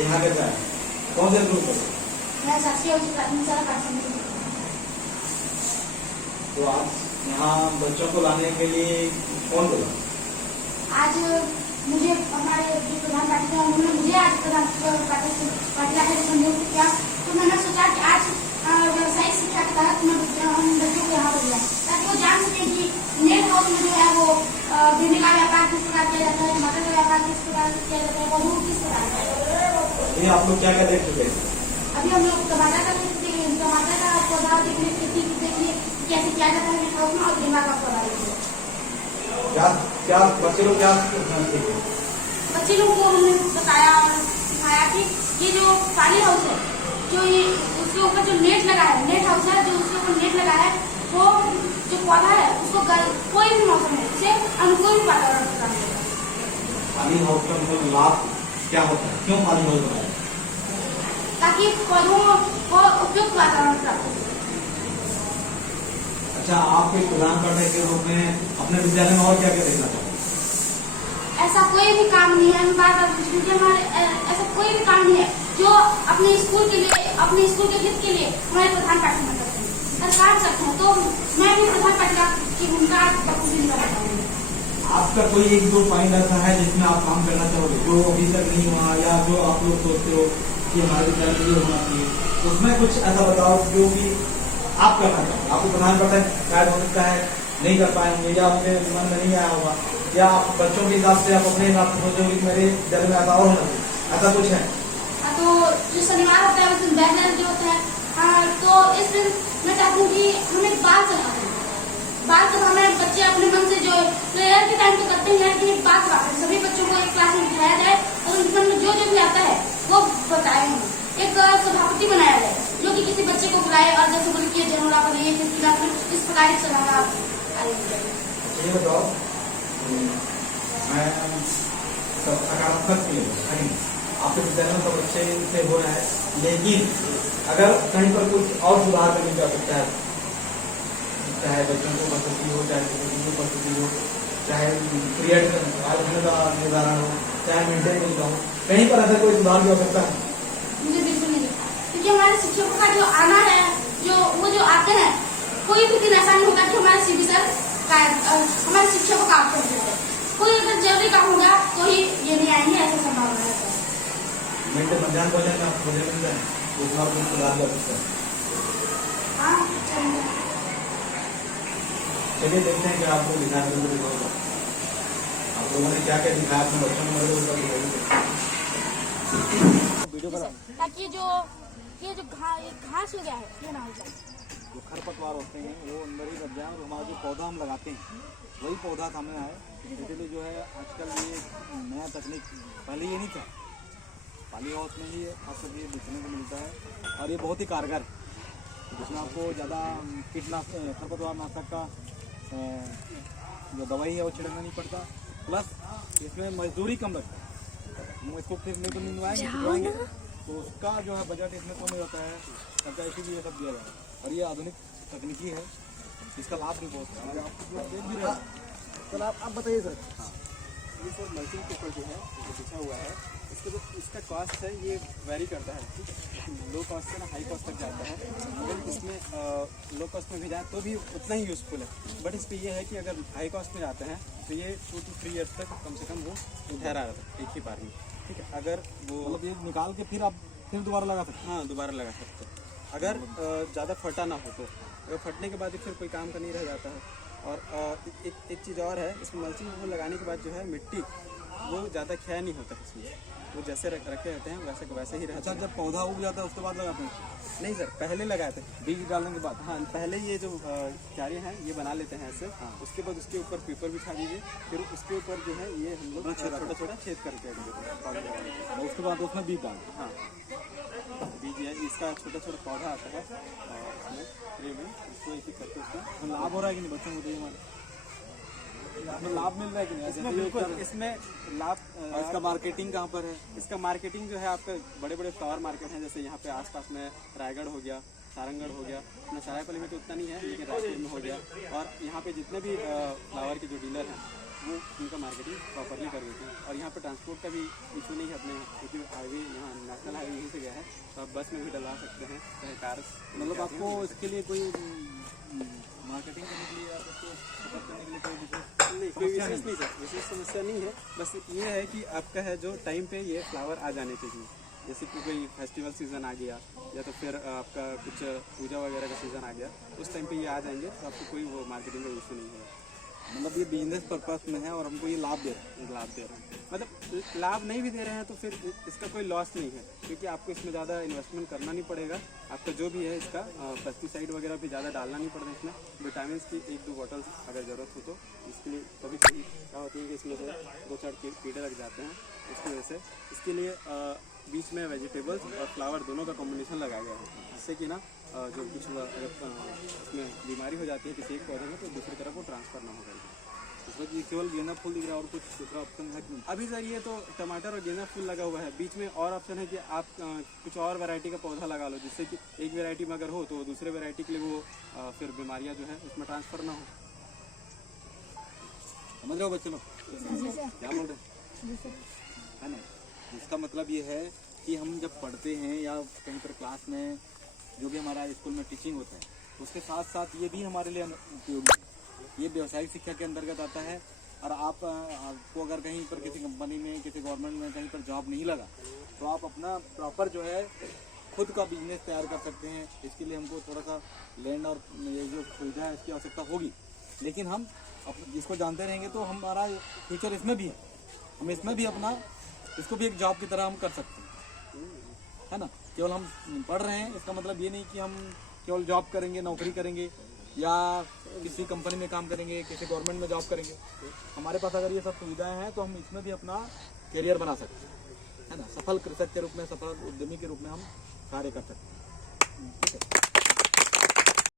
यहाँ के क्या है? कौन से ग्रुप है? मैं शासकीय उच्च प्राथमिक शाला काठमांडू। तो आज यहाँ बच्चों को लाने के लिए कौन बोला? आज मुझे हमारे जो प्रधान पाटिल हैं उन्होंने मुझे आज प्रधान पाटिल आचार्य संयोग किया, तो मैंने सोचा कि आज व्यावसायिक शिक्षा के तहत हम बच्चों को यहाँ बुलाएं ताकि वो जान सकें कि नेट हाउस में जो है वो भिंडी का व्यापार किस प्रकार किया जाता है, टमाटर का व्यापार किस प्रकार किया जाता है, पौधों किस प्रकार किया जाता है। ये आप लोग क्या क्या देख चुके हैं? अभी हम लोग टमाटर का पौधा देखने खेती देखिए कैसे किया जाता है नेट हाउस में, और गेंदा का पौधा देखिए। क्या बच्चे लोग क्या सीखे? बच्चे लोगों को हमने बताया और सिखाया कि ये जो पानी हाउस है, जो ये उसके ऊपर जो नेट लगा है, नेट हाउस है जो उसके ऊपर नेट लगा है, वो जो पौधा है उसको कोई भी मौसम है उसे अनुकूल वातावरण प्रदान करेगा। पानी हाउस का मतलब लाभ क्या होता है? क्यों पानी हाउस बनाया? ताकि पौधों को उपयुक्त वातावरण प्राप्त हो। अच्छा, आप एक प्रदान करने के रूप में अपने विद्यालय में और क्या क्या देखना चाहते हैं? ऐसा कोई भी काम नहीं है, हमारे ऐसा कोई भी काम नहीं है जो अपने स्कूल के लिए, अपने स्कूल के हित के लिए हमारे प्रधान पाटिल करते हैं, सरकार करते हैं। तो मैं भी प्रधान पाटिल की भूमिका बखूबी निभा पाऊंगी। आपका कोई एक दो पॉइंट ऐसा है जिसमें आप काम करना चाहोगे जो अभी तक नहीं हुआ, या जो आप लोग सोचते हो कि हमारे विद्यालय के लिए होना चाहिए, उसमें कुछ ऐसा बताओ जो भी आप करना चाहो। आपको प्रधान पाटिल शायद हो सकता है नहीं कर पाएंगे, या आपके मन में नहीं आया होगा, या आप बच्चों के हिसाब से, आप अपने हिसाब से सोचोगे कि मेरे विद्यालय में ऐसा और होना चाहिए, ऐसा कुछ है? तो जो शनिवार होता है उस दिन बैनर जो होता है, तो इस दिन मैं चाहती हूँ कि हम एक बात चढ़ाते हैं। बात जब हमें बच्चे अपने मन से जो प्रेयर के टाइम तो करते हैं, लेकिन एक बात चढ़ाते हैं, सभी बच्चों को एक क्लास में बिठाया जाए और उनके मन में जो जो भी आता है वो बताए। हम एक सभापति बनाया जाए जो कि किसी बच्चे को बुलाए और जैसे बोले कि जनवरा बनाइए किस क्लास में इस प्रकार से हमारा ये बताओ, मैं सकारात्मक आपके विद्यालय में सब अच्छे से हो रहा है, लेकिन अगर कहीं पर कुछ और सुधार करने जा सकता है, चाहे बच्चों को उपस्थिति हो, चाहे किसी की उपस्थिति हो, चाहे पीरियड का निर्धारण हो, चाहे मिड डे मील का हो, कहीं पर ऐसा कोई सुधार भी हो सकता है? मुझे बिल्कुल नहीं लगता, क्योंकि हमारे शिक्षकों का जो आना है, वो जो आते हैं, कोई भी दिन ऐसा नहीं होता कि हमारे सीबी सर हमारे शिक्षकों का आपको है। कोई अगर जरूरी काम होगा तो ही ये नहीं आएंगे, ऐसा संभावना है। मध्याह्न भोजन में आपको भोजन मिल जाए उसमें आप सुधार कर सकते हैं। हाँ, चलिए देखते हैं कि आपको दिखाने में होगा, आप लोगों ने क्या क्या दिखाया अपने बच्चों को, ताकि जो ये जो घास हो गया है ये ना हो जाए, जो खरपतवार होते हैं वो अंदर ही लग जाए, और हमारा जो पौधा हम लगाते हैं वही पौधा सामने आए। इसलिए जो है आजकल ये नया तकनीक, पहले ये नहीं था, पाली हाउस में ही आपको ये देखने को मिलता है, और ये बहुत ही कारगर है, जिसमें आपको ज़्यादा कीटनाशक, खरपतवार नाशक का जो दवाई है वो छिड़कना नहीं पड़ता, प्लस इसमें मजदूरी कम लगता है। हम इसको फिर नहीं बनवाएंगे तो उसका जो है बजट इसमें कम होता है, सबका इसीलिए ये सब दिया जाता है, और ये आधुनिक तकनीकी है, इसका लाभ भी बहुत है। आप देख भी रहे हैं, सर आप बताइए सर। हाँ, ये सर मल्चिंग पेपर जो है जो बिछा हुआ है, इसका कॉस्ट है ये वेरी करता है, ठीक है, लो कॉस्ट से ना हाई कॉस्ट तक जाता है। अगर इसमें लो कॉस्ट में भी जाए तो भी उतना ही यूज़फुल है, बट इस पर यह है कि अगर हाई कॉस्ट में जाते हैं तो ये 2 to 3 ईयर्स तक कम से कम वो ठहरा रहता है एक ही बार में, ठीक है। अगर वो मतलब ये निकाल के फिर आप फिर दोबारा लगा सकते हैं? हाँ, दोबारा लगा सकते हैं, अगर ज़्यादा फटा ना हो तो। अगर फटने के बाद फिर कोई काम का नहीं रह जाता है। और एक चीज़ और है, इसमें मल्चिंग पेपर लगाने के बाद जो है मिट्टी वो ज़्यादा क्षय नहीं होता है इसमें, वो जैसे रखे रहते हैं वैसे ही रहता है। अच्छा, जब पौधा उग जाता है उसके बाद लगाते हैं? नहीं सर, पहले लगाए थे, बीज डालने के बाद? हाँ, पहले ये जो क्यारे हैं ये बना लेते हैं ऐसे। हाँ। उसके बाद उसके ऊपर पेपर बिछा दीजिए, फिर उसके ऊपर जो है ये हम लोग छोटा छोटा छेद करके और उसके बाद उसमें बीज डाल? हाँ, बीज है, इसका छोटा छोटा पौधा आता है, और उसमें ट्रे में उसको एक एक करके उसमें लाभ हो रहा है कि नहीं बच्चों को? हमारे इसमें लाभ मिल रहा है कि नहीं? इसमें बिल्कुल इसमें लाभ। इसका मार्केटिंग कहाँ पर है? इसका मार्केटिंग जो है आपका बड़े बड़े फ्लावर मार्केट हैं, जैसे यहाँ पे आसपास में रायगढ़ हो गया, सारंगगढ़ हो गया, अपना सरायपाली में तो उतना नहीं है, लेकिन रायपुर में हो गया, और यहाँ पे जितने भी फ्लावर के जो डीलर हैं वो उनका मार्केटिंग प्रॉपरली कर देते हैं। और यहाँ पे ट्रांसपोर्ट का भी इशू नहीं है अपने यहाँ, क्योंकि हाईवे यहाँ नेशनल हाईवे यहीं से गया है, तो आप बस में भी डलवा सकते हैं, चाहे कार। मतलब आपको इसके लिए कोई मार्केटिंग करने के लिए या उसको सपोर्ट करने के लिए कोई विशेष नहीं, कोई विशेष नहीं सर, विशेष समस्या नहीं है। बस ये है कि आपका है जो टाइम पे ये फ्लावर आ जाने चाहिए। जैसे कि कोई फेस्टिवल सीज़न आ गया या तो फिर आपका कुछ पूजा वगैरह का सीज़न आ गया, उस टाइम पे ये आ जाएंगे तो आपको कोई वो मार्केटिंग का इशू नहीं होगा। मतलब ये बिजनेस पर्पस में है और हमको ये लाभ दे रहे हैं। लाभ दे रहे हैं, मतलब लाभ नहीं भी दे रहे हैं तो फिर इसका कोई लॉस नहीं है, क्योंकि आपको इसमें ज़्यादा इन्वेस्टमेंट करना नहीं पड़ेगा। आपका जो भी है इसका पेस्टिसाइड वगैरह भी ज़्यादा डालना नहीं पड़ता। इसमें विटामिन की 1-2 बॉटल्स अगर ज़रूरत हो तो इसके लिए कभी कभी क्या होती है कि इसमें से 2-4 कीड़े लग जाते हैं, इसकी वजह से इसके लिए बीच में वेजिटेबल्स और फ्लावर दोनों का कॉम्बिनेशन लगाया गया है, जिससे कि ना जो कुछ इसमें बीमारी हो जाती है किसी एक पौधे में तो दूसरी तरफ वो ट्रांसफ़र ना हो जाए। इसमें ये केवल गेंदा फूल दिख रहा है और कुछ दूसरा ऑप्शन है कि नहीं? अभी सर ये तो टमाटर और गेंदा फूल लगा हुआ है, बीच में और ऑप्शन है कि आप कुछ और वैरायटी का पौधा लगा लो, जिससे कि एक वैरायटी में अगर हो तो दूसरे वैरायटी के लिए वो फिर बीमारियां जो है उसमें ट्रांसफ़र ना हो। समझ रहे हो बच्चे लोग क्या बोल रहे हैं, है ना? इसका मतलब ये है कि हम जब पढ़ते हैं या कहीं पर क्लास में जो भी हमारा स्कूल में टीचिंग होता है, उसके साथ साथ ये भी हमारे लिए उपयोगी है। ये व्यावसायिक शिक्षा के अंतर्गत आता है। और आपको अगर कहीं पर किसी कंपनी में, किसी गवर्नमेंट में कहीं पर जॉब नहीं लगा तो आप अपना प्रॉपर जो है खुद का बिजनेस तैयार कर सकते हैं। इसके लिए हमको थोड़ा सा लैंड और ये जो सुविधा है इसकी आवश्यकता होगी, लेकिन हम इसको जानते रहेंगे तो हमारा फ्यूचर इसमें भी है। हम इसमें भी अपना इसको भी एक जॉब की तरह हम कर सकते हैं, है ना? केवल हम पढ़ रहे हैं इसका मतलब ये नहीं कि हम केवल जॉब करेंगे, नौकरी करेंगे या किसी कंपनी में काम करेंगे, किसी गवर्नमेंट में जॉब करेंगे। हमारे पास अगर ये सब सुविधाएं हैं तो हम इसमें भी अपना करियर बना सकते हैं, है ना? सफल कृषक के रूप में, सफल उद्यमी के रूप में हम कार्य कर सकते हैं।